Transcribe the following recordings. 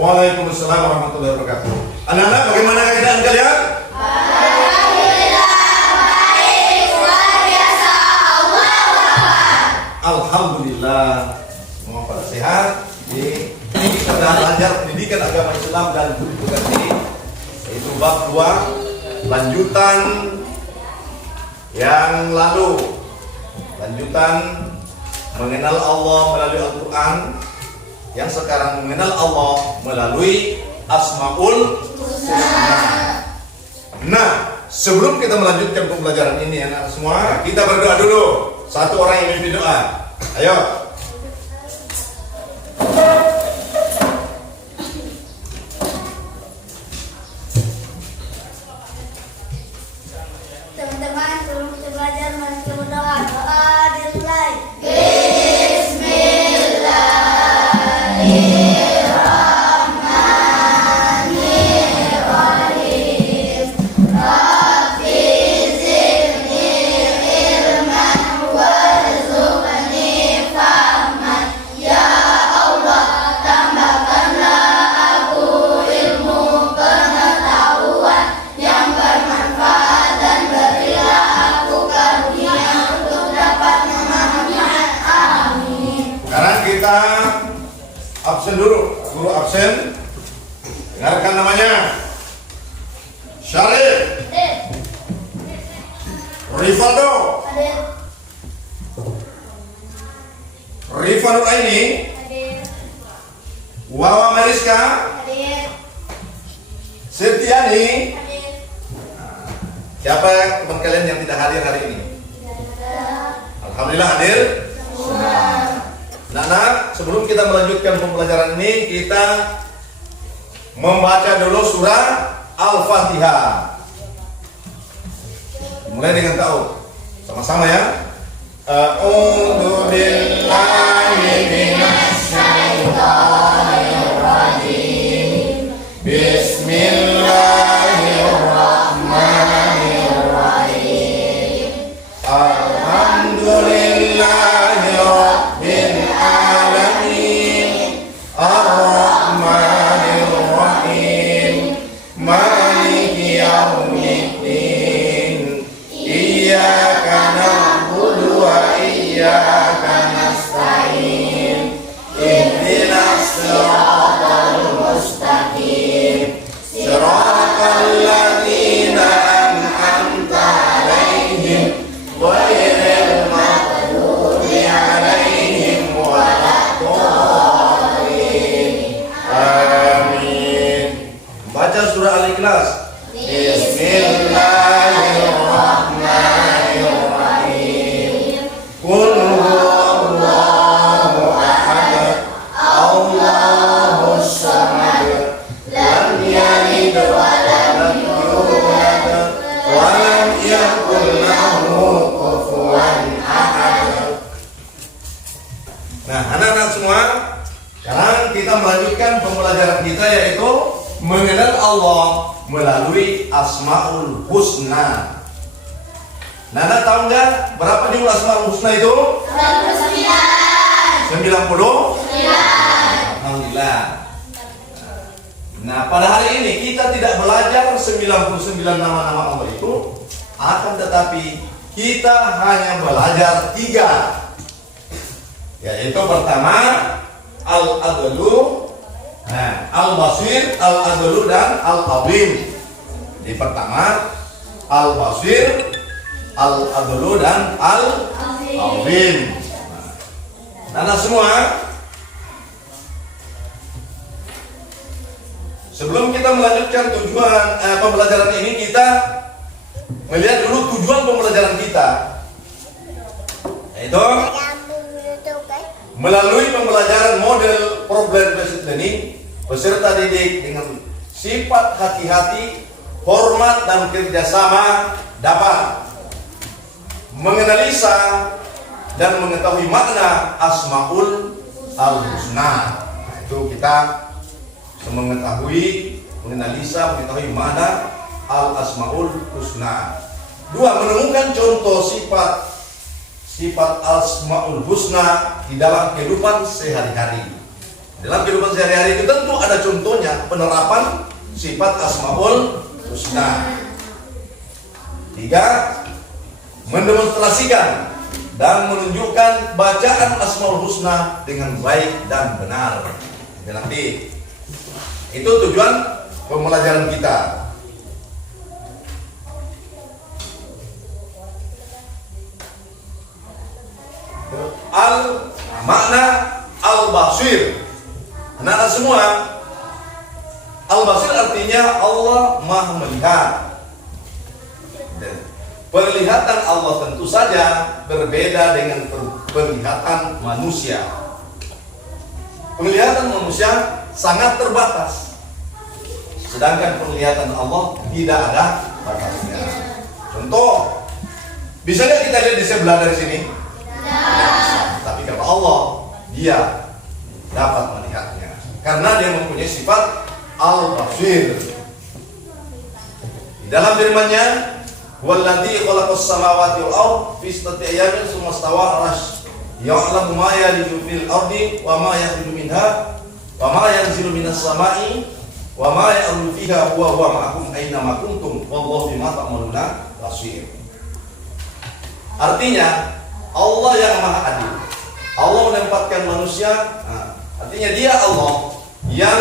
Waalaikumsalam warahmatullahi wabarakatuh. Anak-anak, bagaimana keadaan kalian? Alhamdulillah baik, luar biasa. Alhamdulillah, semua pada sehat. Ini kita belajar pendidikan agama Islam dan kehidupan ini, yaitu bab 2, lanjutan yang lalu, lanjutan mengenal Allah melalui Al-Quran. Yang sekarang mengenal Allah melalui Asmaul Husna. Nah, sebelum kita melanjutkan pembelajaran ini anak semua, kita berdoa dulu. Satu orang yang memimpin doa. Ayo. Teman-teman, sebelum kita belajar, mari kita berdoa. Doa dimulai. Absen dulu, guru absen. Dengarkan namanya. Syarif, Rivaldo, Rivaldo ini, Wawa Mariska, Setiani. Siapa teman kalian yang tidak hadir hari ini? Alhamdulillah hadir. Nah, sebelum kita melanjutkan pembelajaran ini, kita membaca dulu surah Al-Fatihah. Mulai dengan tahu. Sama-sama ya. A'udzu billahi minasy syaithanir rajim. Bismillahirrahmanirrahim. Alhamdulillahi rabbil alamin. Ar-Rahmanir Rahim. Maliki yaumiddin. Iyyaka na'budu wa iyyaka nasta'in. Ihdinas siratal mustaqim. Siratal ladzina an'amta 'alaihim ghairil maghdubi 'alaihim waladdallin. Amin. Baca surah Al-Ikhlas. Bismillahirrahmanirrahim. Qul huwallahu ahad. Allahus samad. Lam yalid wa lam yulad wa lam yakul lahu kufuwan ahad. Nah, anak-anak semua, sekarang kita melanjutkan pembelajaran kita, yaitu mengenal Allah melalui Asmaul Husna. Nana tahu nggak berapa jumlah Asmaul Husna itu? 99. Alhamdulillah. Nah, pada hari ini kita tidak belajar 99 nama-nama Allah itu, akan tetapi kita hanya belajar 3. Yaitu pertama Al-Adlu, Al-Basir, Al-Adlu dan Al-Azim. Di pertama Al-Basir, Al-Adlu dan Al-Azim. Nah, semua, sebelum kita melanjutkan tujuan pembelajaran ini, kita melihat dulu tujuan pembelajaran kita, yaitu melalui pembelajaran model problem based learning, peserta didik dengan sifat hati-hati, hormat dan kerjasama dapat menganalisa dan mengetahui makna Asmaul Husna. Nah, itu kita mengetahui, menganalisa, mengetahui makna Al-Asmaul Husna. 2, menemukan contoh sifat Asmaul Husna di dalam kehidupan sehari-hari. Dalam kehidupan sehari-hari itu tentu ada contohnya penerapan sifat Asmaul Husna. 3, mendemonstrasikan dan menunjukkan bacaan Asmaul Husna dengan baik dan benar. Jadi nanti itu tujuan pembelajaran kita. Makna Al-Basir. Anak-anak semua, Al-Basir artinya Allah Maha Melihat. Penglihatan Allah tentu saja berbeda dengan penglihatan manusia. Penglihatan manusia sangat terbatas, sedangkan penglihatan Allah tidak ada batasnya. Contoh, bisa nggak kita lihat di sebelah dari sini? Tapi kata Allah, Dia dapat melihatnya karena Dia mempunyai sifat Al-Basir. Di dalam firman-Nya, "Walladzi khalaqas samawati wal ardh fi sittati ayamin tsumma istawa 'arsy ya'lamu ma yaliju fil ardi wa ma yakhruju minha wa ma yanzilu minas sama'i wa ma ya'ruju fiha huwa ma'akum aina ma kuntum wallahu bima ta'maluna basir." Artinya Allah yang Maha Adil. Allah menempatkan manusia, artinya Dia Allah yang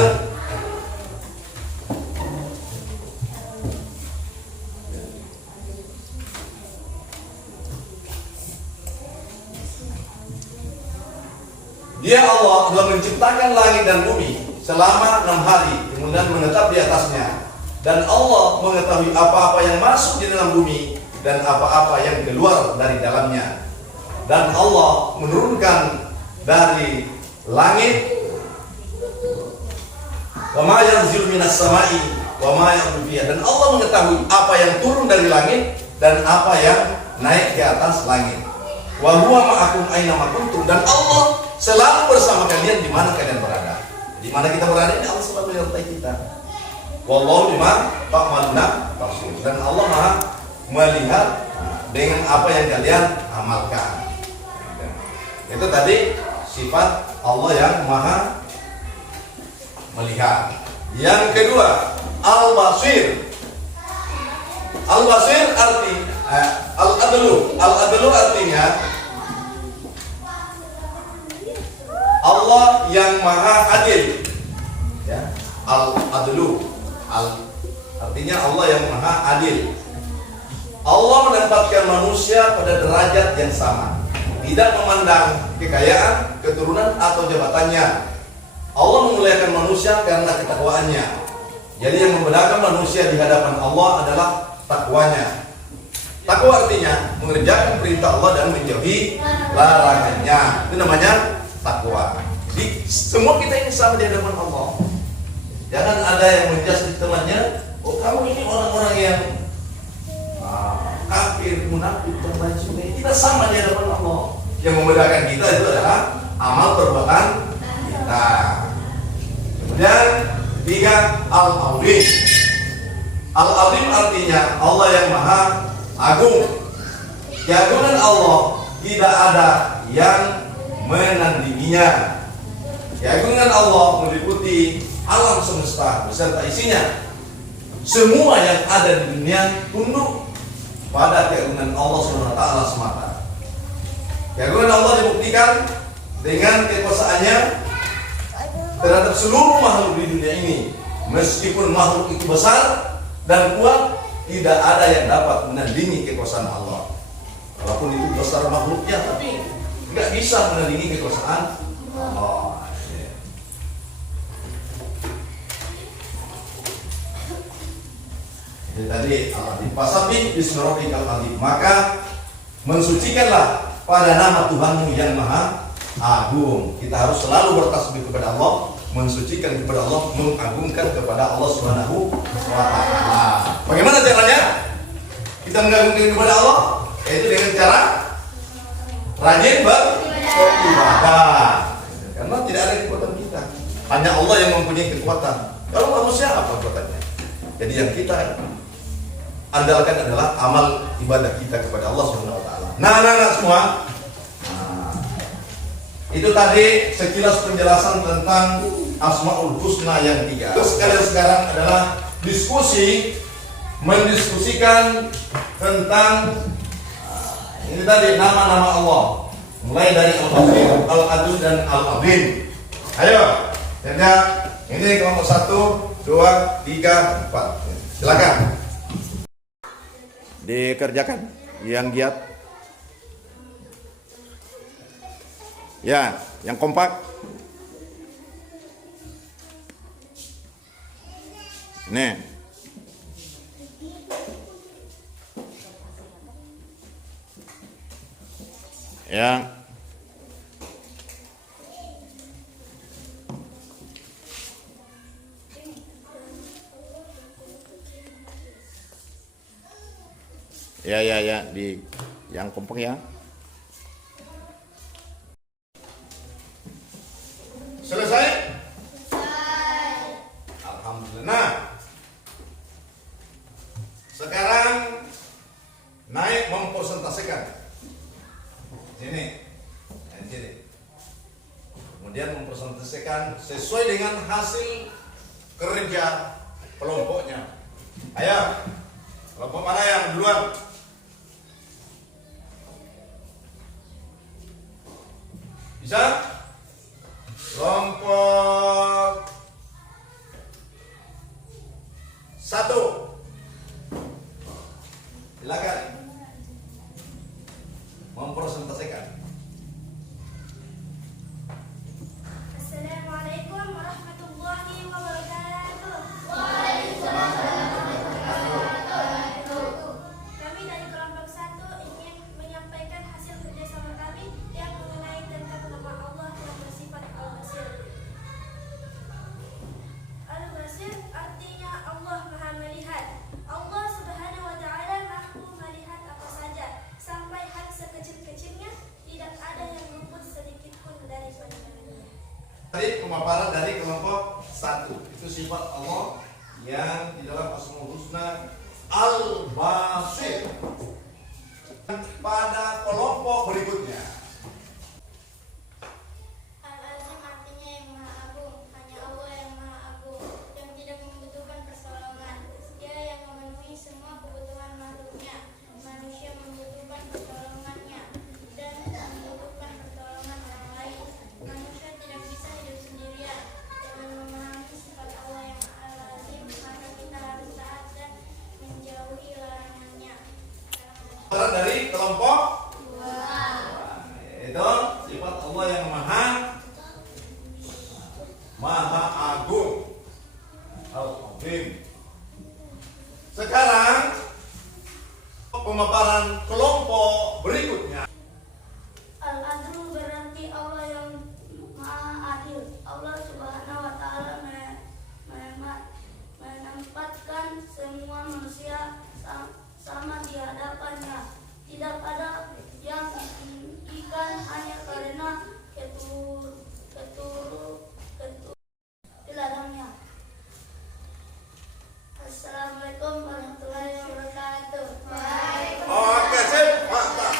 Dia Allah telah menciptakan langit dan bumi selama 6 hari, kemudian menetap di atasnya. Dan Allah mengetahui apa-apa yang masuk di dalam bumi dan apa-apa yang keluar dari dalamnya. Dan Allah menurunkan dari langit wa ma yanzilu minas sama'i wa ma ya'ruju fiha. Dan Allah mengetahui apa yang turun dari langit dan apa yang naik ke atas langit. Wa huwa ma'akum aina ma kuntum. Dan Allah selalu bersama kalian di mana kalian berada. Di mana kita berada ini Allah selalu menyertai kita. Wallahu bima ta'maluna basir. Dan Allah Maha melihat dengan apa yang kalian amalkan. Itu tadi sifat Allah yang Maha melihat. Yang kedua, Al-Basir. Al-Basir Al-Adlu. Al-Adlu artinya Allah yang Maha Adil. Ya, Al-Adlu. Artinya Allah yang Maha Adil. Allah menempatkan manusia pada derajat yang sama, tidak memandang kekayaan, keturunan atau jabatannya. Allah memuliakan manusia karena ketakwaannya. Jadi yang membedakan manusia di hadapan Allah adalah takwanya. Takwa artinya mengerjakan perintah Allah dan menjauhi larangannya. Itu namanya takwa. Jadi semua kita ini sama di hadapan Allah. Jangan ada yang menjudge temannya, oh kamu ini orang-orang yang kafir, munafik dan lain sebagainya. Kita sama di hadapan Allah. Yang membedakan kita itu adalah amal perbuatan kita. Kemudian 3, Al-Azim. Al-Azim artinya Allah yang Maha Agung. Keagungan Allah tidak ada yang menandinginya. Keagungan Allah meliputi alam semesta beserta isinya. Semua yang ada di dunia tunduk pada keagungan Allah SWT semata. Keagungan Allah dibuktikan dengan kekuasaannya terhadap seluruh makhluk di dunia ini. Meskipun makhluk itu besar dan kuat, tidak ada yang dapat menandingi kekuasaan Allah. Walaupun itu besar makhluknya, tapi nggak bisa menandingi kekuasaan Allah. Jadi tadi Al-Azim, fasabbih bismi rabbikal azim, maka mensucikanlah pada nama Tuhanmu yang Maha Agung. Kita harus selalu bertasbih kepada Allah, mensucikan kepada Allah, mengagungkan kepada Allah Subhanahu wa Ta'ala. Bagaimana caranya kita mengagungkan kepada Allah? Yaitu dengan cara rajin beribadah. Karena tidak ada kekuatan kita, hanya Allah yang mempunyai kekuatan. Kalau manusia apa kekuatannya? Jadi yang kita andalkan adalah amal ibadah kita kepada Allah Subhanahu wa Ta'ala. Nah, anak-anak semua, Itu tadi sekilas penjelasan tentang Asmaul Husna yang 3. Sekalian sekarang adalah mendiskusikan tentang ini tadi nama-nama Allah, mulai dari Al-Basir, Al-Adil dan Al-Azim. Ayo, jadi ini kelompok 1, 2, 3, 4. Silakan dikerjakan yang giat. Ya, yang kompak. Nih. Yang ya di yang kompak ya. Selesai? Alhamdulillah. Nah, sekarang naik mempresentasikan. Sini. Kemudian mempresentasikan sesuai dengan hasil kerja kelompoknya. Ayo, kelompok mana yang duluan? Bisa? Kelompok 1. Silakan mempresentasikan. Assalamualaikum warahmatullahi wabarakatuh. Kami dari kelompok 1 ingin menyampaikan hasil kerjasama kami yang mengenai tentang nama Allah yang bersifat Al-Basir. Al-Basir artinya Allah Maha Melihat. Allah Subhanahu wa Ta'ala mampu melihat apa saja, sampai hal sekecil-kecilnya, tidak ada yang luput sedikit pun dari pandangannya. Tadi pemaparan dari kelompok 1 itu sifat Allah yang di dalam Asmaul Husna Al-Basir. Pada kelompok berikutnya, Al-Azim artinya yang Maha Agung. Hanya Allah yang Maha Agung, yang tidak membutuhkan pertolongan. Dia yang memenuhi semua kebutuhan makhluknya. Manusia membutuhkan pertolongannya dan membutuhkan pertolongan orang lain. Manusia tidak bisa hidup sendirian. Dengan memahami sifat Allah yang Al-Azim, maka kita harus taat dan menjauhi larangannya. pemaparan dari kelompok itu sifat Allah yang Maha Agung, Al-Azim. Sekarang pemaparan kelompok berikutnya. Al-Adil berarti Allah yang Maha Adil. Allah Subhanahu wa Ta'ala menempatkan semua manusia sama di hadapannya. Tidak ada yang ditinggikan hanya karena dilarangnya. Assalamualaikum warahmatullahi wabarakatuh. Oke, sip, mantap.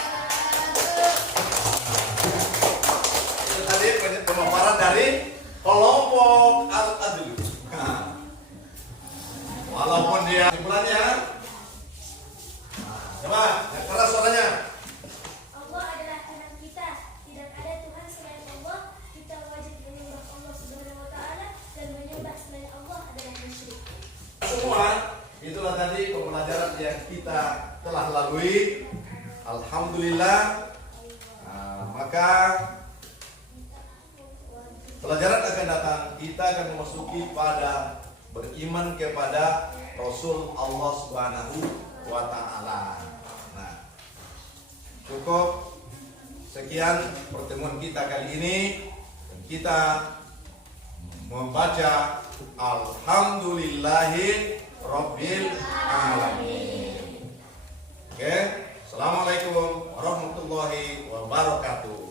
Itu tadi pemaparan dari kelompok Al-Adil. Walaupun dia simpulannya, coba yang keras suaranya. Allah adalah Tuhan kita. Tidak ada Tuhan selain Allah. Kita wajib menyembah Allah Subhanahu wa Ta'ala, dan menyembah selain Allah adalah musyrik. Semua itulah tadi pembelajaran yang kita telah lalui. Alhamdulillah. Maka pelajaran akan datang kita akan memasuki pada beriman kepada Rasul Allah Subhanahu wa Ta'ala. Nah, cukup sekian pertemuan kita kali ini. Dan kita membaca Alhamdulillahi Rabbil Alamin. Oke, Assalamualaikum warahmatullahi wabarakatuh.